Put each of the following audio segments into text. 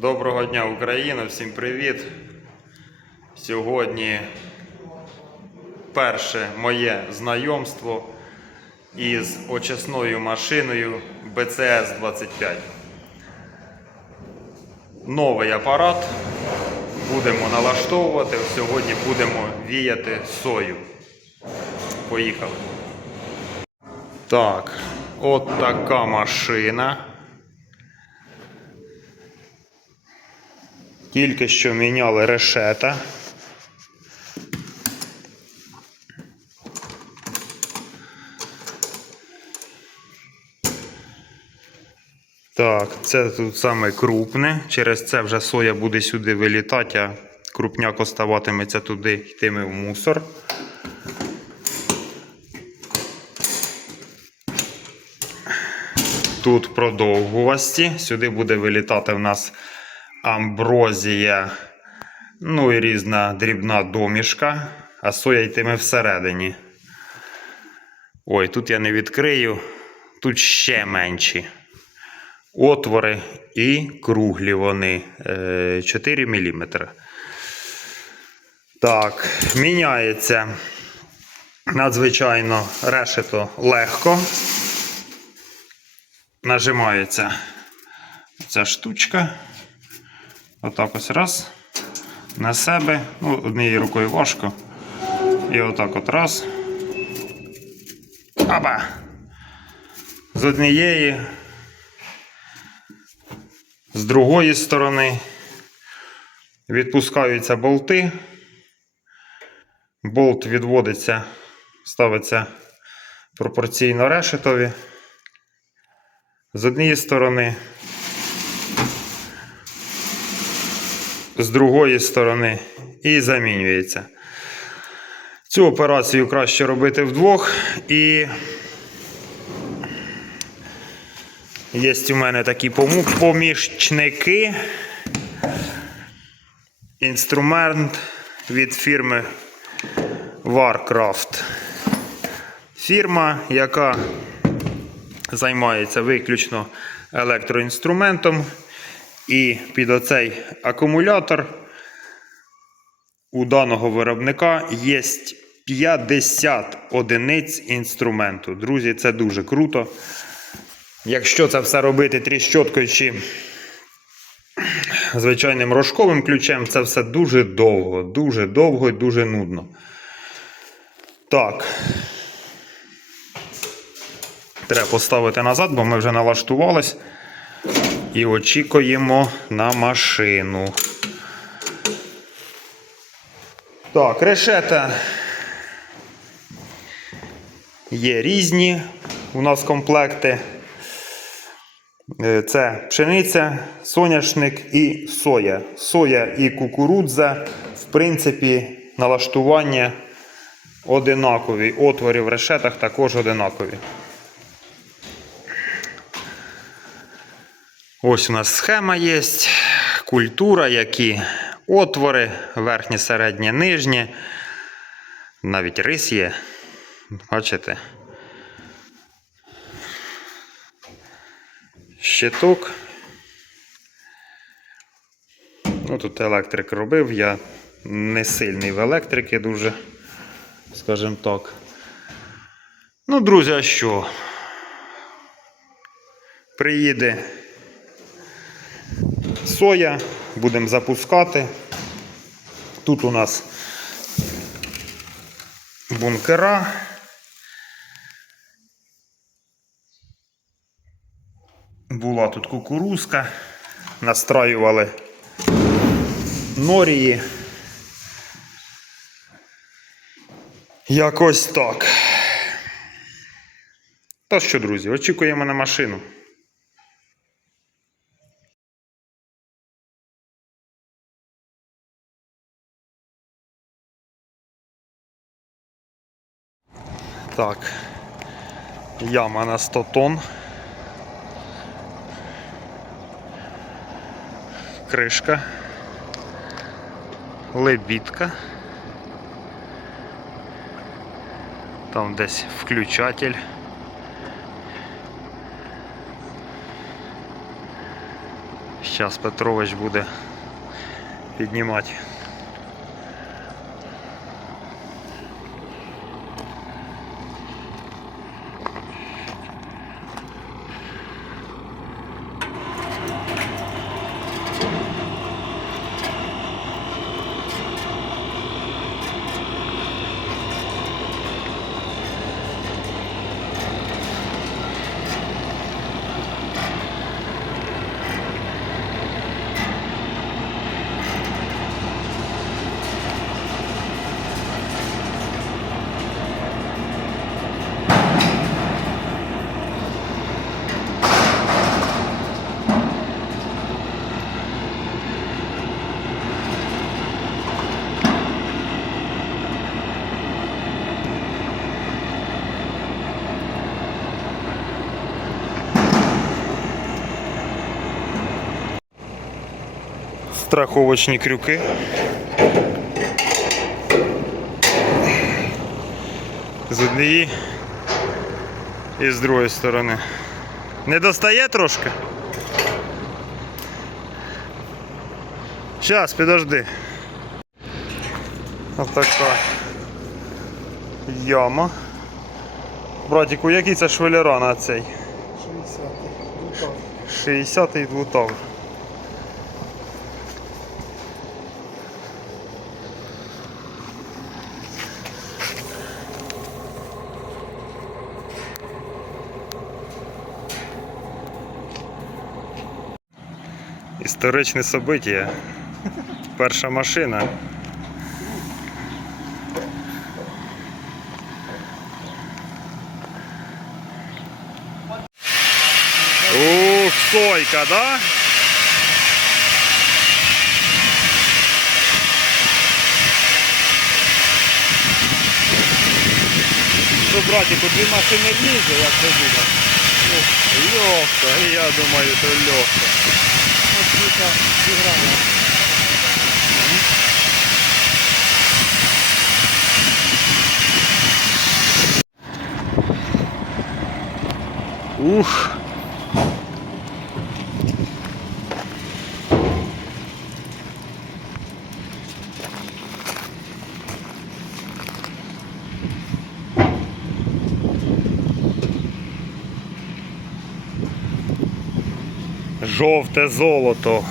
Доброго дня, Україна! Всім привіт! Сьогодні перше моє знайомство із очисною машиною BCS 25. Новий апарат. Будемо налаштовувати. Сьогодні будемо віяти сою. Поїхали. Так, от така машина. Тільки що міняли решета. Так, це тут саме крупне. Через це вже соя буде сюди вилітати, а крупняк оставатиметься туди, йтиме в мусор. Тут продовгувасті. Сюди буде вилітати в нас амброзія, ну і різна дрібна домішка, а соя йтиме всередині. Ой, тут я не відкрию, тут ще менші. Отвори і круглі вони е, 4 мм. Так, міняється надзвичайно решето легко. Нажимається ця штучка. Отак ось раз. На себе. Ну, однією рукою важко. І отак от раз. Опа! З однієї. З другої сторони. Відпускаються болти. Болт відводиться, ставиться пропорційно решетові. З однієї сторони з другої сторони і замінюється. Цю операцію краще робити вдвох і є у мене такі помічники. Інструмент від фірми Warcraft. Фірма, яка займається виключно електроінструментом. І під оцей акумулятор у даного виробника є 50 одиниць інструменту. Друзі, це дуже круто. Якщо це все робити тріщоткою чи звичайним рожковим ключем, це все дуже довго, дуже довго і дуже нудно. Так. Треба поставити назад, бо ми вже налаштувались. І очікуємо на машину. Так, решета є різні у нас комплекти. Е, Це пшениця, соняшник і соя. Соя і кукурудза, в принципі, налаштування одинакові. Отвори в решетах також одинакові. Ось у нас схема є, культура, які отвори, верхнє, середнє, нижнє. Навіть рис є. Бачите? Щиток. Ну, тут електрик робив, я не сильний в електрики дуже, скажімо так. Ну, друзі, а що? Приїде соя, будемо запускати. Тут у нас бункера. Була тут кукурузка, настраювали норії. Якось так. Та що, друзі, очікуємо на машину. Так, яма на 100 тонн. Кришка. Лебідка. Там десь включатель. Зараз Петрович буде піднімати. Страховочні крюки. З однієї і з другої сторони. Не достає трошки? Щас, підожди. Отака яма. Братіку, який це швелера на цей? 60 60-й двутав. Історичне событие. Перша машина. Ух, сойка, да? Що, братику, дві машини влізе, як ти думаєш? Легко, і я думаю, то легко. Отлика зіграла. Ух. Жовте золото.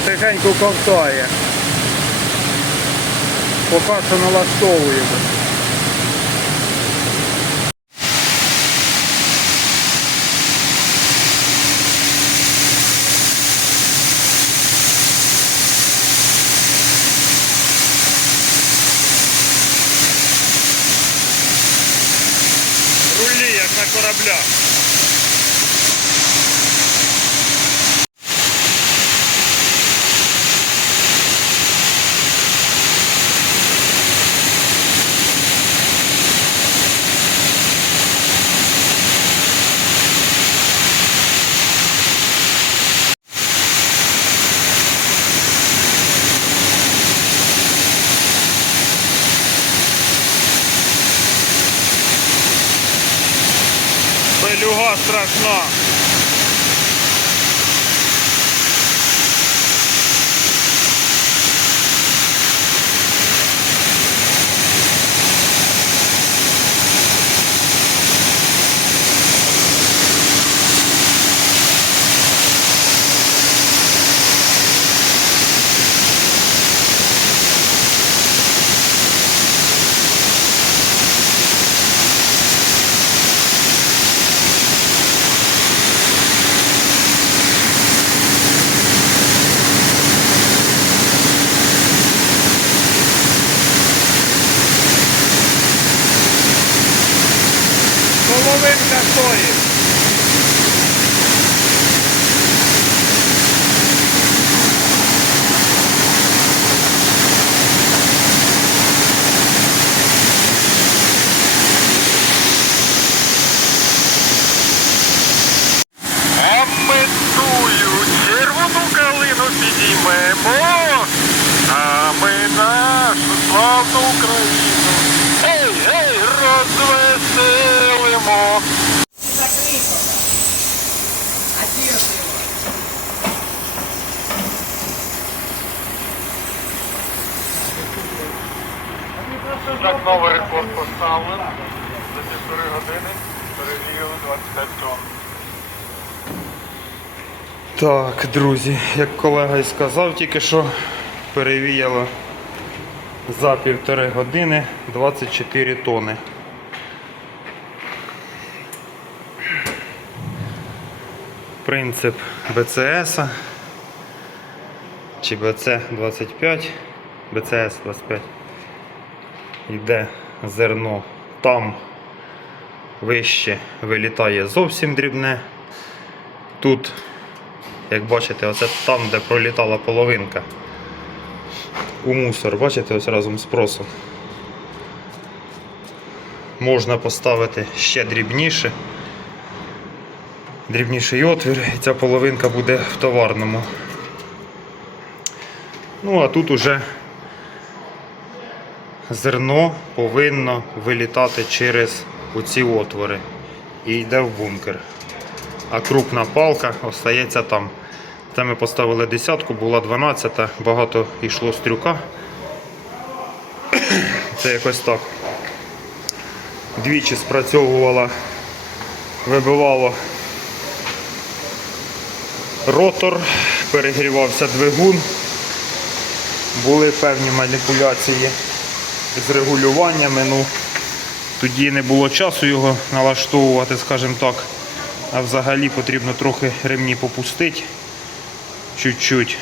Потихеньку ковтає. Поки що налаштовуємо. Рулі, як на кораблях. 是吧？organizações. Так, новий рекорд поставили. За півтори години перевірили 25 тонн. Так, друзі, як колега і сказав, тільки що перевіяло за півтори години 24 тони. Принцип БЦС чи БЦ-25, БЦС-25. Йде зерно там вище вилітає зовсім дрібне. Тут як бачите, оце там, де пролітала половинка. У мусор, бачите, ось разом з просом. Можна поставити ще дрібніше. Дрібніший отвір, і ця половинка буде в товарному. Ну, а тут уже зерно повинно вилітати через оці отвори і йде в бункер а крупна палка остається там. Це ми поставили десятку, була 12, багато йшло стрюка. Це якось так. Двічі спрацьовувала, вибивало ротор, перегрівався двигун. Були певні маніпуляції з регулюваннями. Ну, тоді не було часу його налаштовувати, скажімо так. А взагалі потрібно трохи ремні попустити. Чуть-чуть.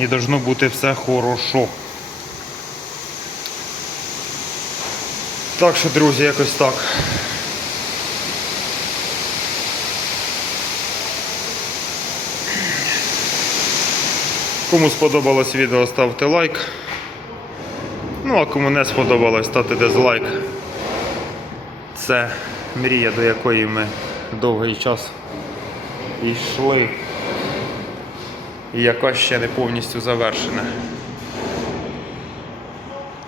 І должно бути все хорошо. Так що, друзі, якось так. Кому сподобалось відео, ставте лайк. Ну а кому не сподобалось, ставте дизлайк. Це мрія, до якої ми довгий час йшли. І яка ще не повністю завершена.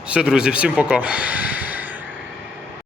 Все, друзі, всім пока.